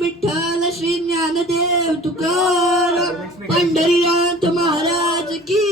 विठ्ठल श्री ज्ञानदेव तुकाराम पंढरीनाथ महाराज की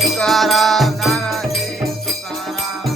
तुकाराम नानाजी तुकाराम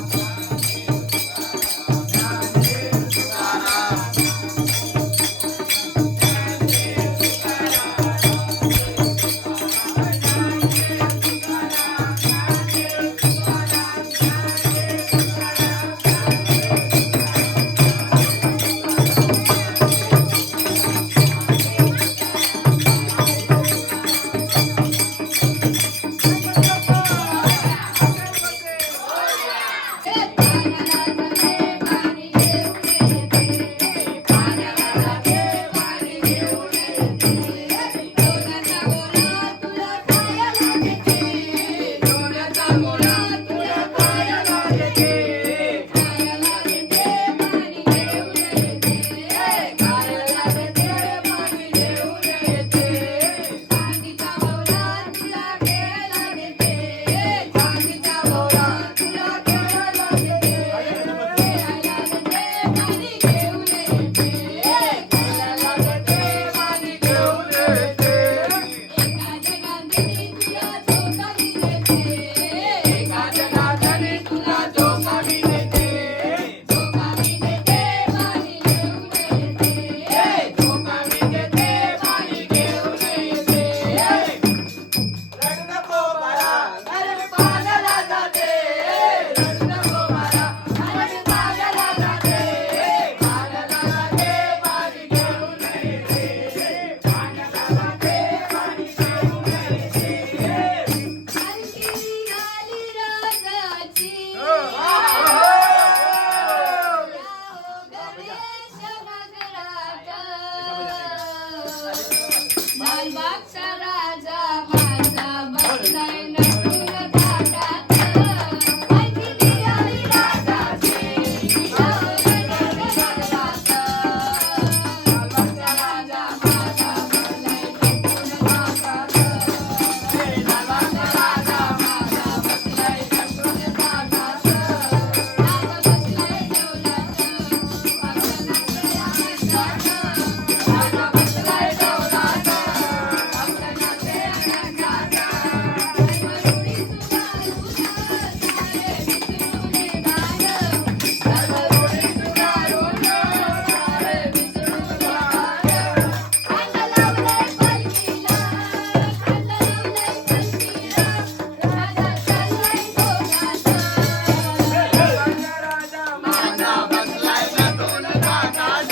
लालबागचा राजा माझा बसलाय नटून ताटात. मैथिली आली राजाची लालबागचा राजा माझा बसलाय नटून ताटात. लालबागचा राजा माझा बसलाय नटून ताटात. राजा बसलाय डौलात आपल्या नाट्यात. राजा बसलाय डौलात आपल्या नाट्यात. मरुडी सुगारून सारे विसरून गाणं. मरुडी सुगारून सारे विसरून गाणं. खांड लावलंय पालखीला, खांड लावलंय पालखीला. राजा चाललाय डोलात. राजा माझा बसलाय नटून ताटात.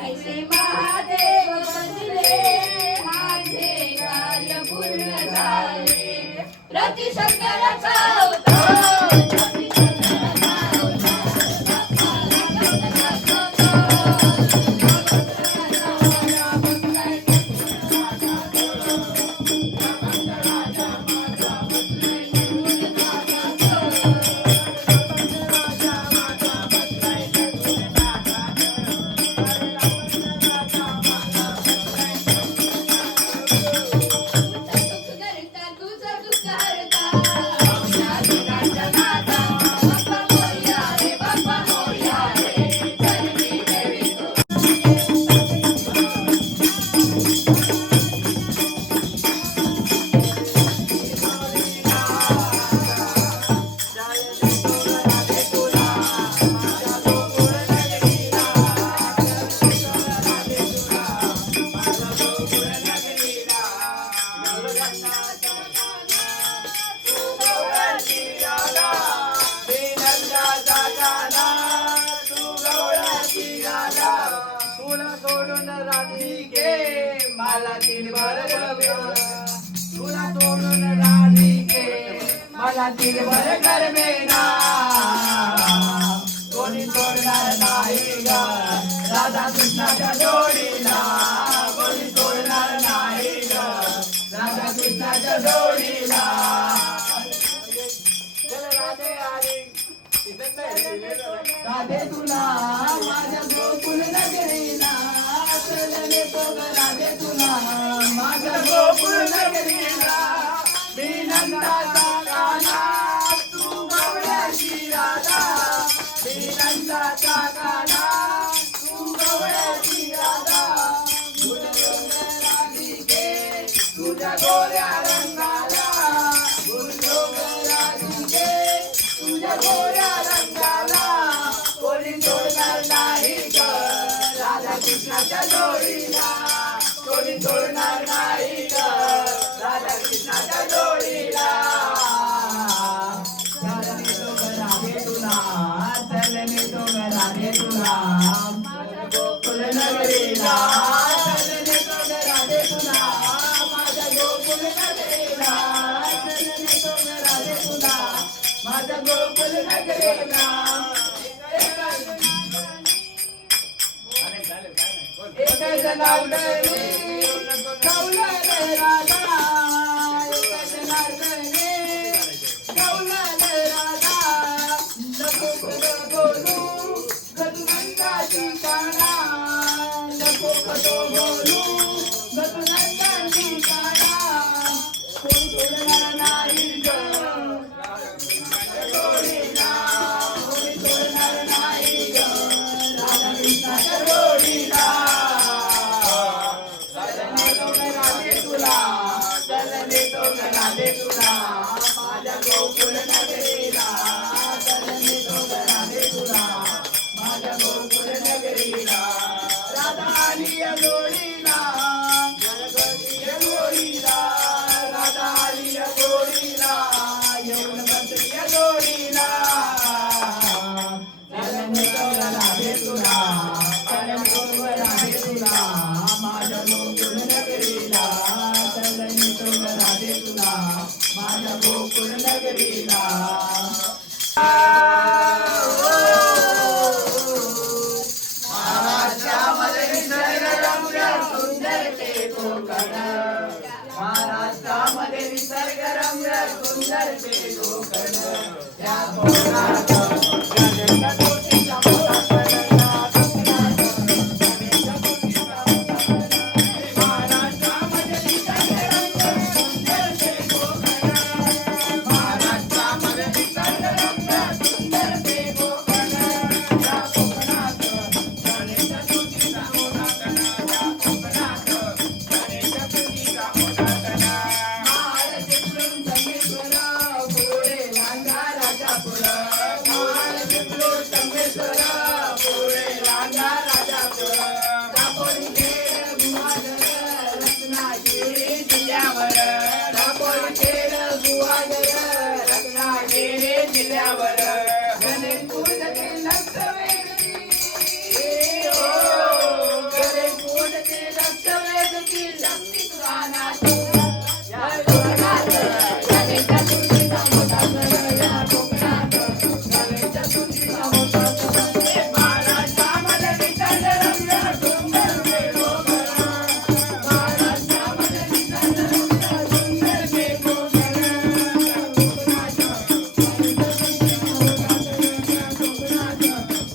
ऐसे महादेव बसले माझे कार्य पूर्ण झाले. रतिशंकराचा अवतार, रतिशंकराचा तुझं दुःख हरता. बाप्पा मोरया रे, बाप्पा मोरया रे. चरणी देवी तू. तुला सोडून राधिके मला दिलभर गरबे. तुला सोडून राधिके मला दिलभर गरबेना. कोणी सोडणार नाही ग राधा कृष्णाच्या जोडीला. कोणी सोडणार नाही ग राधा कृष्णाच्या जोडीला. राधे हरी राधे तुला माझ्या गोकुल नगरीला. चलने तो ग राधे तुला माझ्या गोकुल नगरीला. मी नंदाचा काना तू गवळ्याची राधा. मी नंदाचा काना तू गवळ्याची राधा. गुलगुल राधिके तुझ्या गोऱ्या रंगाला. गुलगुल राधिके तुझ्या गोऱ्या रंगाला. कोणी सोडणार नाही ग राधा कृष्णाच्या जोडीला. कोणी सोडणार नाही ग राधा कृष्णाच्या जोडीला. चलने तो ग राधे तुला, चलने तो ग राधे तुला माझ्या गोकुल नगरीला. चलने तो ग राधे तुला माझ्या गोकुल नगरीला. चलने तो ग राधे गोकुल नगरीला एक जनार्दनी कौला रे राधा एक जनार्दनी कौला रे राधा नको करो बोलू गदुनंदाची काना नको करो बोलू गदुनंदाची काना कोण सोडणार नाही ग जोडीला कोणी सोडणार नाही ग राधा कृष्णाच्या जोडीला चलने तो राधे तुला माझ्या गोकुळ नगरीला चलने तो राधे तुला माझ्या गोकुळ नगरीला राधा आली या जोडीला राधा आली या जोडीला येऊन बसली या जोडीला चलने तो राधे तुला चलने तो राधे तुला माझ्या गोकुळ नगरीला चलने तो राधे तुला माझ्या गोकुळ नगरीला महाराष्ट्रामध्ये निसर्गरम्य सुंदर ते कोकण महाराष्ट्रामध्ये निसर्गरम्य सुंदर ते कोकण त्या कोकणात गणेश कोटीचा मोठा कणा महाराष्ट्रामध्ये निसर्गरम्य सुंदर ते कोकण महाराष्ट्रामध्ये निसर्गरम्य सुंदर ते कोकण त्या कोकणात गणेश कोटीचा मोठा कणा त्या कोकणात गणेश कोटीचा मोठा कणा महाल चिपळूण संगमेश्वर पुढे लांजा राजापूर महाल चिपळूण संगमेश्वर पुढे लांजा राजापूर दापोली खेड गुहागर रत्नागिरी जिल्ह्यावर दापोली खेड गुहागर रत्नागिरी जिल्ह्यावर गणेशपूर ते लक्षवेधी गणेशपूर ते लक्षवेधी लक्ष्मी पुराणात या कोकणात गणेश चतुर्थीचा मोठा सण या कोकणात गणेश चतुर्थीचा मोठा सण महाराष्ट्रामध्ये निसर्गरम्य सुंदर ते कोकण महाराष्ट्रामध्ये निसर्गरम्य सुंदर ते कोकण या कोकणात गणेश चतुर्थीचा मोठा सण या कोकणात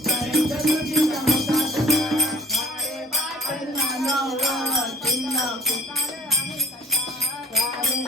गणेश चतुर्थीचा मोठा सण अरे बाटल नानावर चिन्ह पुकारे आणि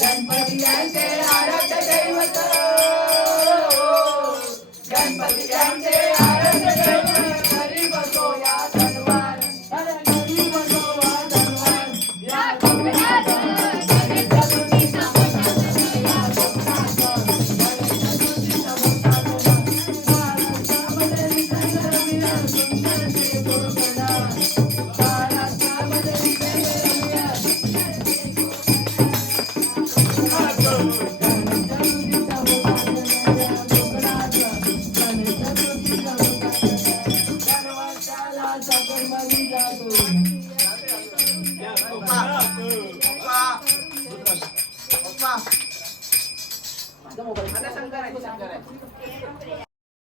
गणपती यांचे आराध्य दैवत गणपती यांचे आराध्य दैवत घरी बसो या धनवार घरी बसो या धनवार या कोकणात गणेश चतुर्थीचा मोठा सण या कोकणात गणेश चतुर्थीचा मोठा सण महाराष्ट्रामध्ये निसर्गरम्य सुंदर ते कोकण महाराष्ट्रामध्ये निसर्गरम्य आता शंकर आहे